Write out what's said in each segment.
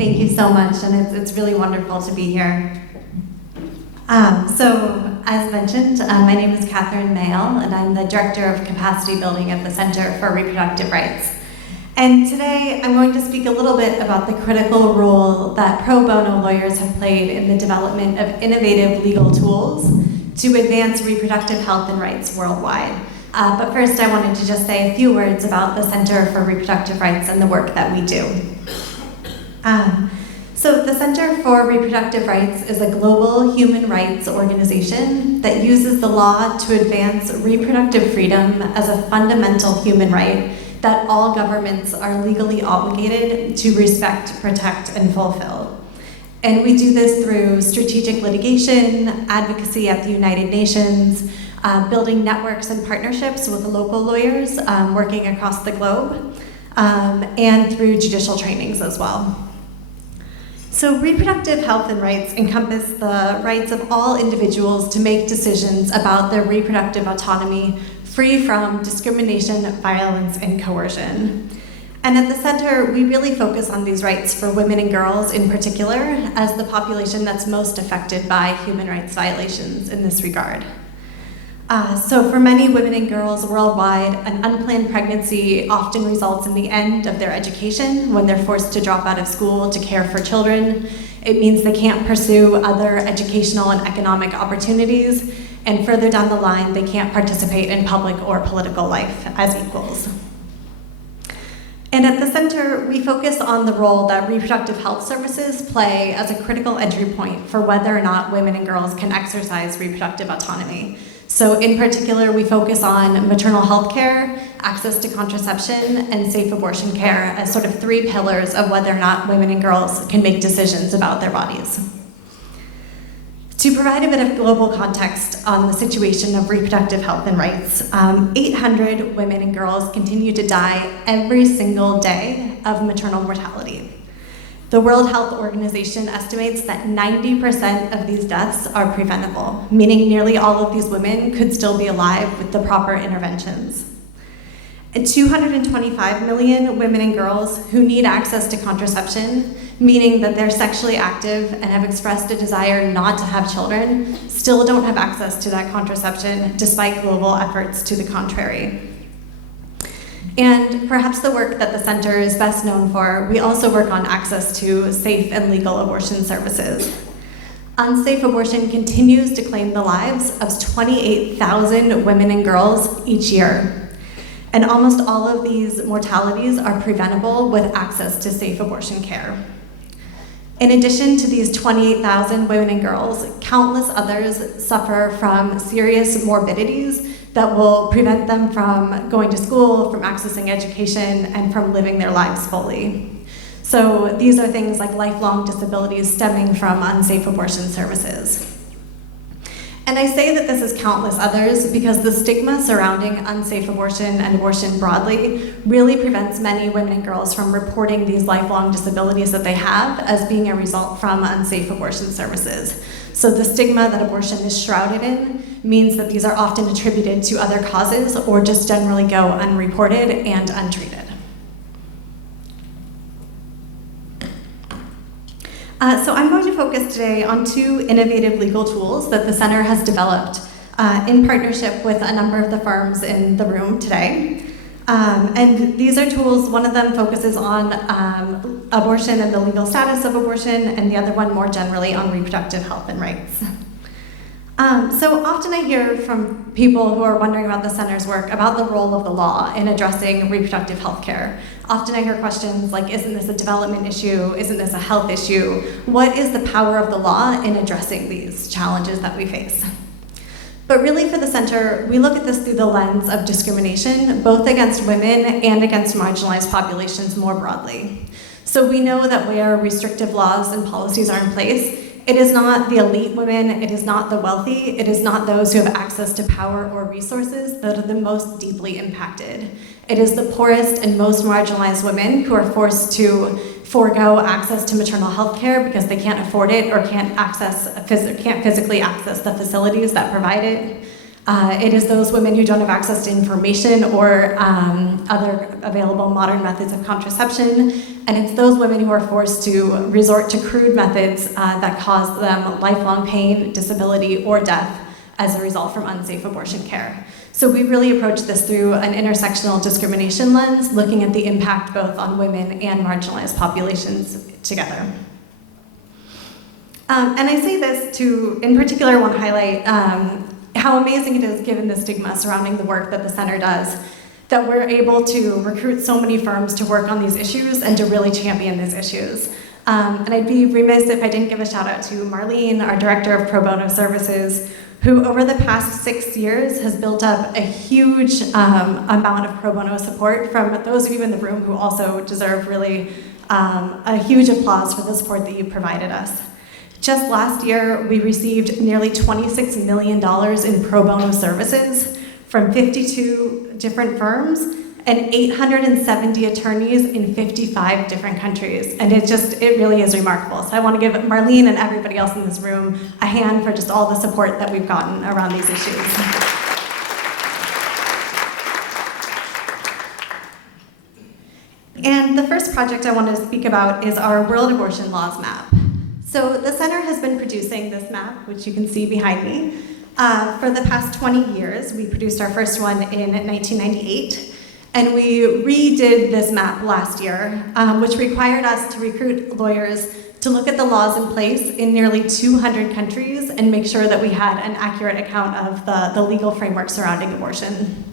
Thank you so much, and it's really wonderful to be here. So, as mentioned, my name is Katherine Mayall, and I'm the Director of Capacity Building at the Center for Reproductive Rights. And today, I'm going to speak a little bit about the critical role that pro bono lawyers have played in the development of innovative legal tools to advance reproductive health and rights worldwide. But first, I wanted to just say a few words about the Center for Reproductive Rights and the work that we do. So the Center for Reproductive Rights is a global human rights organization that uses the law to advance reproductive freedom as a fundamental human right that all governments are legally obligated to respect, protect, and fulfill. And we do this through strategic litigation, advocacy at the United Nations, building networks and partnerships with local lawyers working across the globe, and through judicial trainings as well. So reproductive health and rights encompass the rights of all individuals to make decisions about their reproductive autonomy free from discrimination, violence, and coercion. And at the center, we really focus on these rights for women and girls in particular as the population that's most affected by human rights violations in this regard. So for many women and girls worldwide, an unplanned pregnancy often results in the end of their education when they're forced to drop out of school to care for children. It means they can't pursue other educational and economic opportunities, and further down the line, they can't participate in public or political life as equals. And at the center, we focus on the role that reproductive health services play as a critical entry point for whether or not women and girls can exercise reproductive autonomy. So in particular, we focus on maternal health care, access to contraception, and safe abortion care as sort of three pillars of whether or not women and girls can make decisions about their bodies. To provide a bit of global context on the situation of reproductive health and rights, 800 women and girls continue to die every single day of maternal mortality. The World Health Organization estimates that 90% of these deaths are preventable, meaning nearly all of these women could still be alive with the proper interventions. And 225 million women and girls who need access to contraception, meaning that they're sexually active and have expressed a desire not to have children, still don't have access to that contraception despite global efforts to the contrary. And perhaps the work that the center is best known for, we also work on access to safe and legal abortion services. Unsafe abortion continues to claim the lives of 28,000 women and girls each year. And almost all of these mortalities are preventable with access to safe abortion care. In addition to these 28,000 women and girls, countless others suffer from serious morbidities that will prevent them from going to school, from accessing education, and from living their lives fully. So these are things like lifelong disabilities stemming from unsafe abortion services. And I say that this is countless others because the stigma surrounding unsafe abortion and abortion broadly really prevents many women and girls from reporting these lifelong disabilities that they have as being a result from unsafe abortion services. So the stigma that abortion is shrouded in means that these are often attributed to other causes or just generally go unreported and untreated. So I'm going to focus today on two innovative legal tools that the center has developed in partnership with a number of the firms in the room today. And these are tools, one of them focuses on abortion and the legal status of abortion, and the other one more generally on reproductive health and rights. So often I hear from people who are wondering about the center's work about the role of the law in addressing reproductive health care. Often I hear questions like, isn't this a development issue? Isn't this a health issue? What is the power of the law in addressing these challenges that we face? But really for the center, we look at this through the lens of discrimination, both against women and against marginalized populations more broadly. So we know that where restrictive laws and policies are in place, it is not the elite women, it is not the wealthy, it is not those who have access to power or resources that are the most deeply impacted. It is the poorest and most marginalized women who are forced to forego access to maternal health care because they can't afford it or can't physically access the facilities that provide it. It is those women who don't have access to information or other available modern methods of contraception, and it's those women who are forced to resort to crude methods that cause them lifelong pain, disability, or death as a result from unsafe abortion care. So we really approach this through an intersectional discrimination lens, looking at the impact both on women and marginalized populations together. And I say this to, in particular, want to highlight how amazing it is, given the stigma surrounding the work that the center does, that we're able to recruit so many firms to work on these issues and to really champion these issues. And I'd be remiss if I didn't give a shout out to Marlene, our Director of Pro Bono Services, who over the past 6 years has built up a huge amount of pro bono support from those of you in the room who also deserve really a huge applause for the support that you provided us. Just last year, we received nearly $26 million in pro bono services from 52 different firms and 870 attorneys in 55 different countries. And it really is remarkable. So I want to give Marlene and everybody else in this room a hand for just all the support that we've gotten around these issues. And the first project I want to speak about is our World Abortion Laws Map. So the center has been producing this map, which you can see behind me, for the past 20 years. We produced our first one in 1998. And we redid this map last year, which required us to recruit lawyers to look at the laws in place in nearly 200 countries and make sure that we had an accurate account of the legal framework surrounding abortion.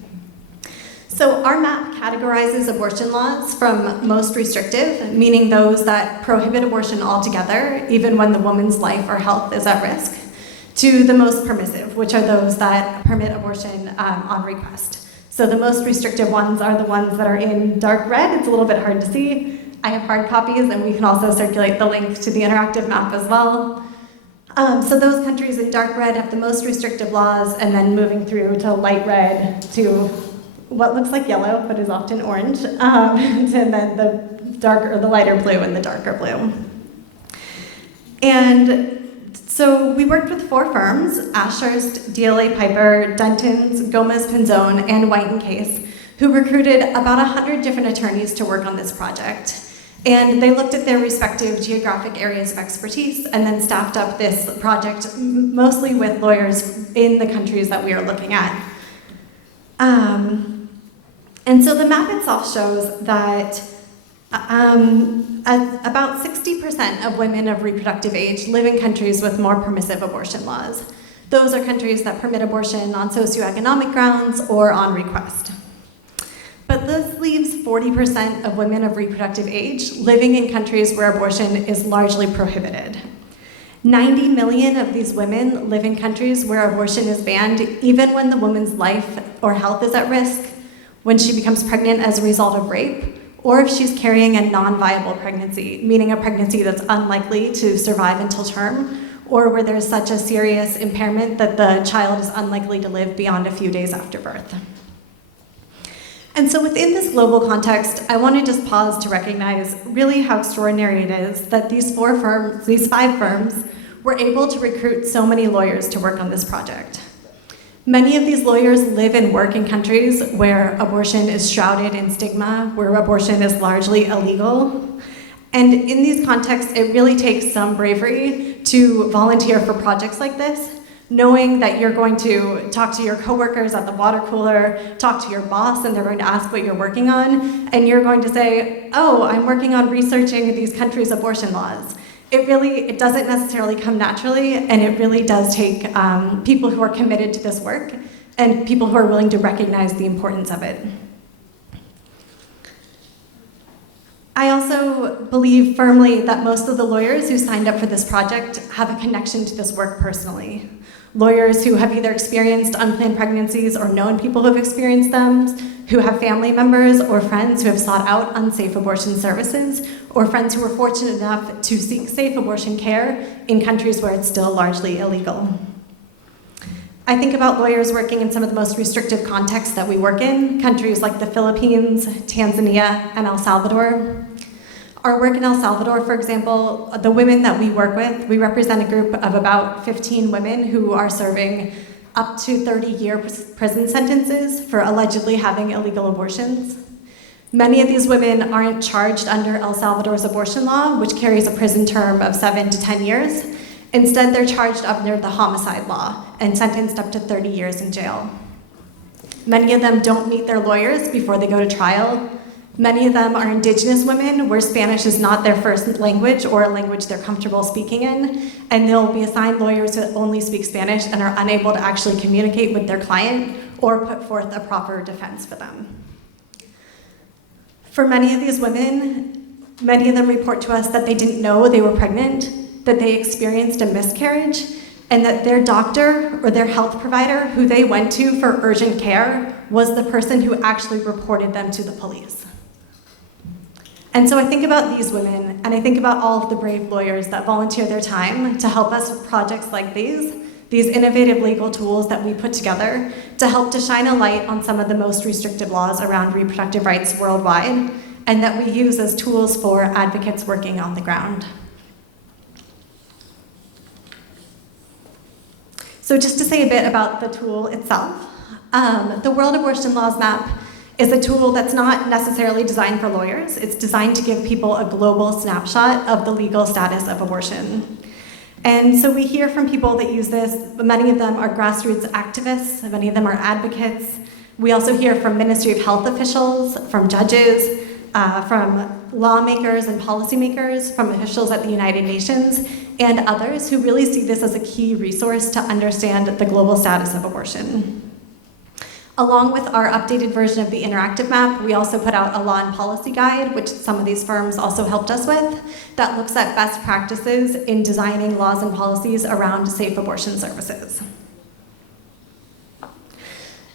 So our map categorizes abortion laws from most restrictive, meaning those that prohibit abortion altogether, even when the woman's life or health is at risk, to the most permissive, which are those that permit abortion on request. So the most restrictive ones are the ones that are in dark red. It's a little bit hard to see. I have hard copies, and we can also circulate the link to the interactive map as well. So those countries in dark red have the most restrictive laws, and then moving through to light red to what looks like yellow, but is often orange, and then the lighter blue and the darker blue. And so we worked with 4 firms, Ashurst, DLA Piper, Dunton's, Gomez Pinzone, and White & Case, who recruited about 100 different attorneys to work on this project. And they looked at their respective geographic areas of expertise and then staffed up this project mostly with lawyers in the countries that we are looking at. And so the map itself shows that about 60% of women of reproductive age live in countries with more permissive abortion laws. Those are countries that permit abortion on socioeconomic grounds or on request. But this leaves 40% of women of reproductive age living in countries where abortion is largely prohibited. 90 million of these women live in countries where abortion is banned even when the woman's life or health is at risk, when she becomes pregnant as a result of rape, or if she's carrying a non-viable pregnancy, meaning a pregnancy that's unlikely to survive until term, or where there's such a serious impairment that the child is unlikely to live beyond a few days after birth. And so within this global context, I want to just pause to recognize really how extraordinary it is that these 5 firms were able to recruit so many lawyers to work on this project. Many of these lawyers live and work in countries where abortion is shrouded in stigma, where abortion is largely illegal. And in these contexts, it really takes some bravery to volunteer for projects like this, knowing that you're going to talk to your coworkers at the water cooler, talk to your boss, and they're going to ask what you're working on, and you're going to say, oh, I'm working on researching these countries' abortion laws. It doesn't necessarily come naturally, and it really does take people who are committed to this work and people who are willing to recognize the importance of it. I also believe firmly that most of the lawyers who signed up for this project have a connection to this work personally. Lawyers who have either experienced unplanned pregnancies or known people who have experienced them, who have family members or friends who have sought out unsafe abortion services, or friends who were fortunate enough to seek safe abortion care in countries where it's still largely illegal. I think about lawyers working in some of the most restrictive contexts that we work in, countries like the Philippines, Tanzania, and El Salvador. Our work in El Salvador, for example, the women that we work with, we represent a group of about 15 women who are serving up to 30-year prison sentences for allegedly having illegal abortions. Many of these women aren't charged under El Salvador's abortion law, which carries a prison term of 7 to 10 years. Instead, they're charged under the homicide law and sentenced up to 30 years in jail. Many of them don't meet their lawyers before they go to trial. Many of them are Indigenous women where Spanish is not their first language or a language they're comfortable speaking in, and they'll be assigned lawyers who only speak Spanish and are unable to actually communicate with their client or put forth a proper defense for them. For many of these women, many of them report to us that they didn't know they were pregnant, that they experienced a miscarriage, and that their doctor or their health provider who they went to for urgent care was the person who actually reported them to the police. And so I think about these women, and I think about all of the brave lawyers that volunteer their time to help us with projects like these innovative legal tools that we put together to help to shine a light on some of the most restrictive laws around reproductive rights worldwide, and that we use as tools for advocates working on the ground. So just to say a bit about the tool itself, the World Abortion Laws Map is a tool that's not necessarily designed for lawyers. It's designed to give people a global snapshot of the legal status of abortion. And so we hear from people that use this, but many of them are grassroots activists, many of them are advocates. We also hear from Ministry of Health officials, from judges, from lawmakers and policymakers, from officials at the United Nations, and others who really see this as a key resource to understand the global status of abortion. Along with our updated version of the interactive map, we also put out a law and policy guide, which some of these firms also helped us with, that looks at best practices in designing laws and policies around safe abortion services.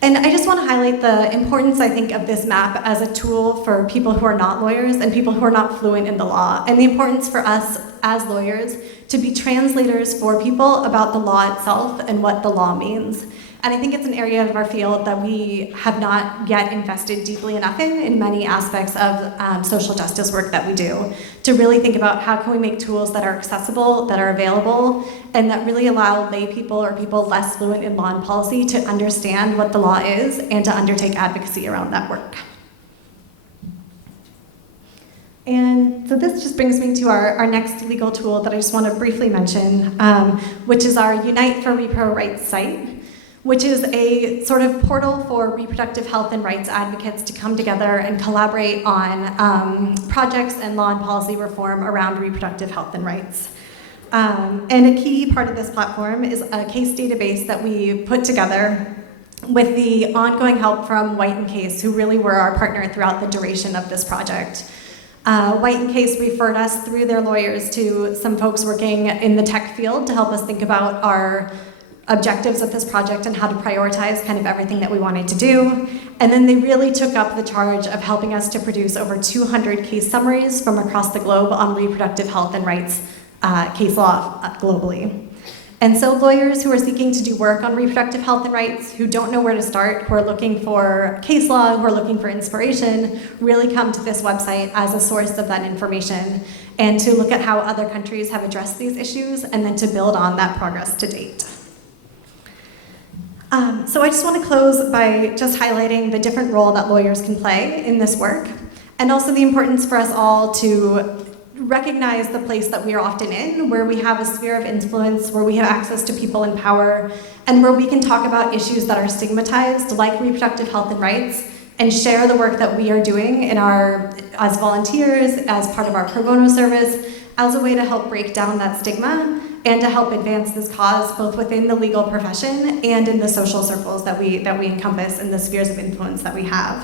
And I just want to highlight the importance, I think, of this map as a tool for people who are not lawyers and people who are not fluent in the law, and the importance for us as lawyers to be translators for people about the law itself and what the law means. And I think it's an area of our field that we have not yet invested deeply enough in many aspects of social justice work that we do, to really think about how can we make tools that are accessible, that are available, and that really allow lay people or people less fluent in law and policy to understand what the law is and to undertake advocacy around that work. And so this just brings me to our next legal tool that I just want to briefly mention, which is our Unite for Repro Rights site, which is a sort of portal for reproductive health and rights advocates to come together and collaborate on projects and law and policy reform around reproductive health and rights. And a key part of this platform is a case database that we put together with the ongoing help from White & Case, who really were our partner throughout the duration of this project. White & Case referred us through their lawyers to some folks working in the tech field to help us think about our objectives of this project and how to prioritize kind of everything that we wanted to do. And then they really took up the charge of helping us to produce over 200 case summaries from across the globe on reproductive health and rights case law globally. And so lawyers who are seeking to do work on reproductive health and rights, who don't know where to start, who are looking for case law, who are looking for inspiration, really come to this website as a source of that information and to look at how other countries have addressed these issues and then to build on that progress to date. So I just want to close by just highlighting the different role that lawyers can play in this work, and also the importance for us all to recognize the place that we are often in, where we have a sphere of influence, where we have access to people in power, and where we can talk about issues that are stigmatized, like reproductive health and rights, and share the work that we are doing as volunteers, as part of our pro bono service, as a way to help break down that stigma and to help advance this cause both within the legal profession and in the social circles that we encompass and the spheres of influence that we have.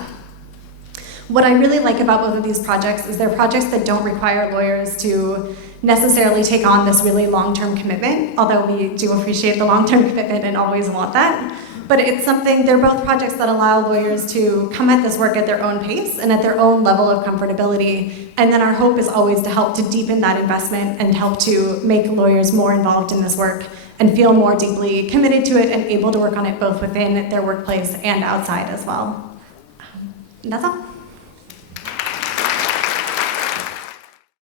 What I really like about both of these projects is they're projects that don't require lawyers to necessarily take on this really long-term commitment, although we do appreciate the long-term commitment and always want that. But it's something, they're both projects that allow lawyers to come at this work at their own pace and at their own level of comfortability. And then our hope is always to help to deepen that investment and help to make lawyers more involved in this work and feel more deeply committed to it and able to work on it both within their workplace and outside as well. And that's all.